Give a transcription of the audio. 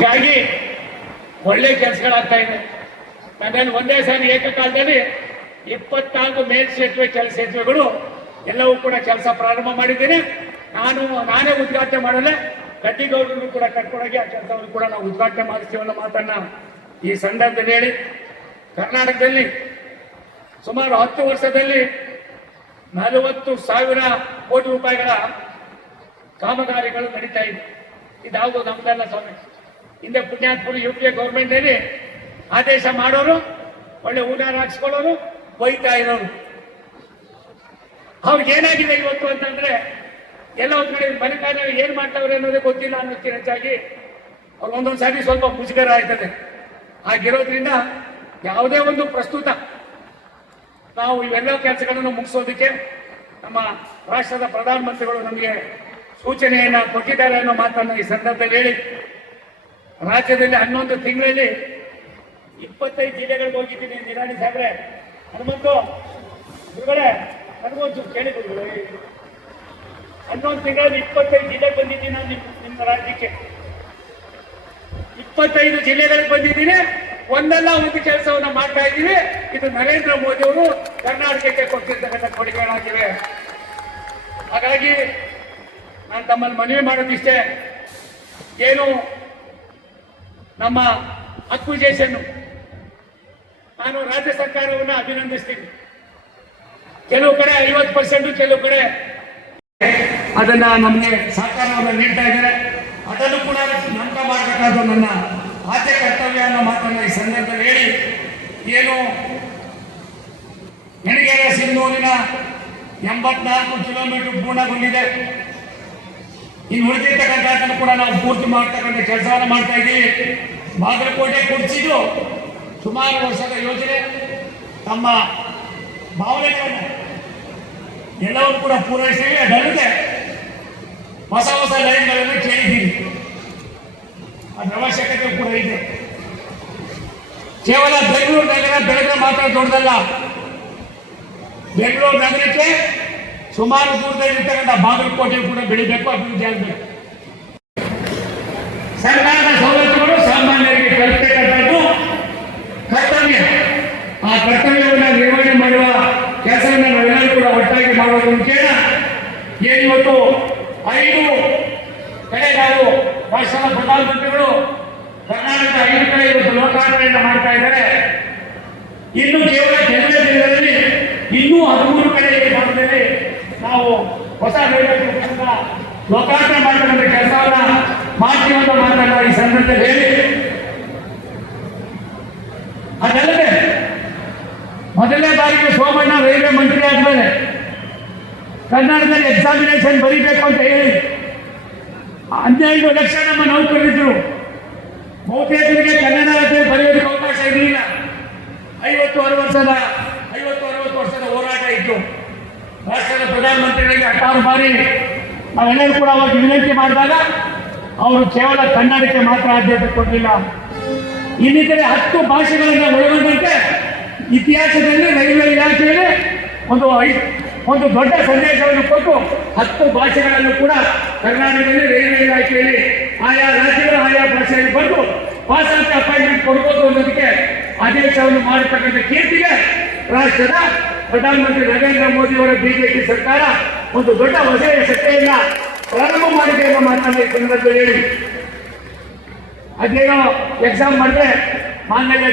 ಹಾಗಾಗಿ ಒಳ್ಳೆ ಕೆಲಸಗಳಾಗ್ತಾ ಇದೆ. ಒಂದೇ ಸಾರಿ ಏಕಕಾಲದಲ್ಲಿ ಇಪ್ಪತ್ನಾಲ್ಕು ಮೇಲ್ಸೇತುವೆ ಕೆಲ ಸೇತುವೆಗಳು ಎಲ್ಲವೂ ಕೂಡ ಕೆಲಸ ಪ್ರಾರಂಭ ಮಾಡಿದ್ದೇನೆ. ನಾನು, ನಾನೇ ಉದ್ಘಾಟನೆ ಮಾಡಲ್ಲ ಗಡ್ಡಿಗೌಡರು ಕೂಡ ಕಟ್ಕೊಂಡೋಗಿ ಆ ಕೆಲಸವನ್ನು ಕೂಡ ನಾವು ಉದ್ಘಾಟನೆ ಮಾಡಿಸ್ತೀವಿ ಅನ್ನೋ ಮಾತನ್ನ ಈ ಸಂದರ್ಭದಲ್ಲಿ ಹೇಳಿ. ಕರ್ನಾಟಕದಲ್ಲಿ ಸುಮಾರು ಹತ್ತು ವರ್ಷದಲ್ಲಿ ನಲವತ್ತು ಸಾವಿರ ಕೋಟಿ ರೂಪಾಯಿಗಳ ಕಾಮಗಾರಿಗಳು ನಡೀತಾ ಇದೆ. ಇದಾವುದು ನಮ್ದಲ್ಲ ಸ್ವಾಮಿ. ಹಿಂದೆ ಪುಣ್ಯಾತ್ಪುರ ಯು ಪಿ ಎ ಗೌರ್ಮೆಂಟಲ್ಲಿ ಆದೇಶ ಮಾಡೋರು, ಒಳ್ಳೆ ಊರಾರ ಹಾಕ್ಸ್ಕೊಳ್ಳೋರು, ಬೈತಾ ಇರೋರು. ಅವ್ರಿಗೆ ಏನಾಗಿದೆ ಇವತ್ತು ಅಂತಂದ್ರೆ, ಎಲ್ಲ ಒಂದ್ ಕಡೆ ಕಾರ್ಯ ಏನ್ ಮಾಡ್ತಾವ್ರೆ ಅನ್ನೋದೇ ಗೊತ್ತಿಲ್ಲ ಅನ್ನೋದಕ್ಕೆ ಹೆಚ್ಚಾಗಿ ಅವ್ರು ಒಂದೊಂದು ಸಾರಿ ಸ್ವಲ್ಪ ಮುಜುಗರ ಆಯ್ತದೆ. ಹಾಗಿರೋದ್ರಿಂದ ಯಾವುದೇ ಒಂದು ಪ್ರಸ್ತುತ ನಾವು ಇವೆಲ್ಲ ಕೆಲಸಗಳನ್ನು ಮುಗಿಸೋದಕ್ಕೆ ನಮ್ಮ ರಾಷ್ಟ್ರದ ಪ್ರಧಾನಮಂತ್ರಿಗಳು ನಮಗೆ ಸೂಚನೆಯನ್ನ ಕೊಟ್ಟಿದ್ದಾರೆ ಅನ್ನೋ ಮಾತನ್ನು ಈ ಸಂದರ್ಭದಲ್ಲಿ ಹೇಳಿ. ರಾಜ್ಯದಲ್ಲಿ ಹನ್ನೊಂದು ತಿಂಗಳಲ್ಲಿ ಇಪ್ಪತ್ತೈದು ಜಿಲ್ಲೆಗಳಿಗೆ ಹೋಗಿದ್ದೀನಿ. ನಿರಾಣಿ ಸಾಹೇಬ್ರೆ, ಹನುಮಂತು, ಗುರುಗಳೇ, ಹನುಮಂತು ಕೇಳಿ ಗುರುಗಳೇ. ಹನ್ನೊಂದು ತಿಂಗಳಲ್ಲಿ ಇಪ್ಪತ್ತೈದು ಜಿಲ್ಲೆಗೆ ಬಂದಿದ್ದೀನಿ ನಾನು ನಿಮ್ಮ ನಿಮ್ಮ ರಾಜ್ಯಕ್ಕೆ. ಇಪ್ಪತ್ತೈದು ಜಿಲ್ಲೆಗಳಿಗೆ ಬಂದಿದ್ದೀನಿ. ಒಂದಲ್ಲ ಒಂದು ಕೆಲಸವನ್ನ ಮಾಡ್ತಾ ಇದ್ದೀವಿ. ಇದು ನರೇಂದ್ರ ಮೋದಿ ಅವರು ಕರ್ನಾಟಕಕ್ಕೆ ಕೊಟ್ಟಿರ್ತಕ್ಕಂಥ ಕೊಡುಗೆಗಳಾಗಿವೆ. ಹಾಗಾಗಿ ನಾನು ತಮ್ಮಲ್ಲಿ ಮನವಿ ಮಾಡೋದಿಷ್ಟೇ. ಏನು ನಮ್ಮ ಅಕ್ವಿಜೇಷನ್. ನಾನು ರಾಜ್ಯ ಸರ್ಕಾರವನ್ನು ಅಭಿನಂದಿಸ್ತೀನಿ. ಕೆಲವು ಕಡೆ ಐವತ್ತು ಪರ್ಸೆಂಟ್, ಕೆಲವು ಕಡೆ ಅದನ್ನ ನಮಗೆ ಸಹಕಾರವನ್ನು ನೀಡ್ತಾ ಇದ್ದಾರೆ. ಅದನ್ನು ಕೂಡ ನಂಟ ಮಾಡಬೇಕಾದ ನನ್ನ ಆದ್ಯ ಕರ್ತವ್ಯ ಅನ್ನೋ ಮಾತನ್ನ ಈ ಸಂದರ್ಭದಲ್ಲಿ ಹೇಳಿ, ಏನು ಹೆಣಗೆರೆ ಸಿಂಧೂರಿನ ಎಂಬತ್ನಾಲ್ಕು ಕಿಲೋಮೀಟರ್ ಪೂರ್ಣಗೊಂಡಿದೆ. ಇನ್ನು ಉಳಿದಿರ್ತಕ್ಕಂಥ ಕೂಡ ನಾವು ಪೂರ್ತಿ ಮಾಡ್ತಕ್ಕಂಥ ಕೆಲಸವನ್ನು ಮಾಡ್ತಾ ಇದ್ದೀವಿ. ಬಾಗಲಕೋಟೆ ಕುಡಿಸಿದ್ದು ಸುಮಾರು ವರ್ಷದ ಯೋಜನೆ, ತಮ್ಮ ಭಾವನೆಗಳನ್ನು ಎಲ್ಲವನ್ನು ಕೂಡ ಪೂರೈಸ್ತೀವಿ ಅದಲ್ಲದೆ ಹೊಸ ಹೊಸ ಲೈನ್ಗಳನ್ನು ಕೇಳಿದ್ದೀವಿ. ಅದರ ಅವಶ್ಯಕತೆ ಕೂಡ ಇದೆ. ಕೇವಲ ಬೆಂಗಳೂರು ನಗರ ಬೆಳಗ್ಗೆ ಮಾತ್ರ ದೊಡ್ಡದಲ್ಲ. ಬೆಂಗಳೂರು ನಗರಕ್ಕೆ ಸುಮಾರು ದೂರದಲ್ಲಿರ್ತಕ್ಕಂಥ ಬಾಗಲಕೋಟೆ ಕೂಡ ಬೆಳಿಬೇಕು, ಅಭಿವೃದ್ಧಿ ಆಗಬೇಕು. ಸರ್ಕಾರದ ಸವಲತ್ತುಗಳು ಸಾಮಾನ್ಯರಿಗೆ ತಲುಪತಕ್ಕಂಥದ್ದು ಕರ್ತವ್ಯ. ಆ ಕರ್ತವ್ಯವನ್ನು ನಿರ್ವಹಣೆ ಮಾಡುವ ಕೆಲಸವನ್ನು ನಾವೆಲ್ಲರೂ ಕೂಡ ಒಟ್ಟಾಗಿ ಮಾಡೋದ್ರ ಮುಖೇನ ಏನಿವತ್ತು ಐದು ಕಡೆ ನಾವು ರಾಷ್ಟ್ರದ ಪ್ರಧಾನಮಂತ್ರಿಗಳು ಕರ್ನಾಟಕ ಐದು ಕಡೆ ಇವತ್ತು ಲೋಕಾರ್ಪಣೆಯನ್ನು ಮಾಡ್ತಾ ಇದ್ದಾರೆ. ಇನ್ನು ಕೇವಲ ಕೆಲವೇ ದಿನಗಳಲ್ಲಿ ಇನ್ನೂ ಹದಿಮೂರು ಕಡೆ ಈ ಭಾಗದಲ್ಲಿ ನಾವು ಹೊಸ ಕೆಲಸವನ್ನ ಲೋಕಾರ್ಪಣೆ ಮಾಡತಕ್ಕಂಥ ಕೆಲಸವನ್ನ ಮಾಡ್ತೀವಿ ಅಂತ ಮಾತನ್ನ ಈ ಸಂದರ್ಭದಲ್ಲಿ ಹೇಳಿ. ಅದಲ್ಲದೆ ಮೊದಲನೇ ಬಾರಿಗೆ ಸೋಮಣ್ಣ ರೈಲ್ವೆ ಮಂತ್ರಿ ಆದ್ಮೇಲೆ ಕರ್ನಾಟಕದಲ್ಲಿ ಎಕ್ಸಾಮಿನೇಷನ್ ಬರೀಬೇಕು ಅಂತ ಹೇಳಿ ಹನ್ನೆರಡು ಲಕ್ಷ ನಮ್ಮ ನೌಕರರಿದ್ರು. ಬಹುತೇಕರಿಗೆ ಕನ್ನಡ ಅಧ್ಯಯನ ಬಾರಿ ನಾವೆಲ್ಲರೂ ಕೂಡ ಅವಾಗ ವಿನಂತಿ ಮಾಡಿದಾಗ ಅವರು ಕೇವಲ ಕನ್ನಡಕ್ಕೆ ಮಾತ್ರ ಆದ್ಯತೆ ಕೊಡಲಿಲ್ಲ. ಇನ್ನಿತರೆ ಹತ್ತು ಭಾಷೆಗಳನ್ನು ಒಳಗೊಂಡಂತೆ ಇತಿಹಾಸದಲ್ಲಿ ರೈಲ್ವೆ ಇಲಾಖೆಯಲ್ಲಿ ಒಂದು ಒಂದು ದೊಡ್ಡ ಸಂದೇಶವನ್ನು ಕೊಟ್ಟು ಹತ್ತು ಭಾಷೆಗಳಲ್ಲೂ ಕೂಡ ಕರ್ನಾಟಕದಲ್ಲಿ ರೈಲ್ವೆ ಇಲಾಖೆಯಲ್ಲಿ ಆಯಾ ರಾಜ್ಯಗಳ, ಆಯಾ ಭಾಷೆಯಲ್ಲಿ ಬಂದು ಪಾಸ್ ಅಪಾಯಿಂಟ್ಮೆಂಟ್ ಕೊಡ್ಬೋದು ಅನ್ನೋದಕ್ಕೆ ಆದೇಶವನ್ನು ಮಾಡತಕ್ಕಂಥ ಕೀರ್ತಿಗೆ ರಾಷ್ಟ್ರದ ಪ್ರಧಾನಮಂತ್ರಿ ನರೇಂದ್ರ ಮೋದಿ ಅವರ ಬಿಜೆಪಿ ಸರ್ಕಾರ ಒಂದು ದೊಡ್ಡ ಹೊಸ ಶಕ್ತಿಯನ್ನ ಪ್ರಾರಂಭ ಮಾಡಿದೆ ಅನ್ನೋ ಮಾತನ್ನ ಸಂದರ್ಭದಲ್ಲಿ ಹೇಳಿ. ಅದೇನೋ ಎಕ್ಸಾಮ್ ಮಾಡಿದ್ರೆ ಮಾನ್ಯ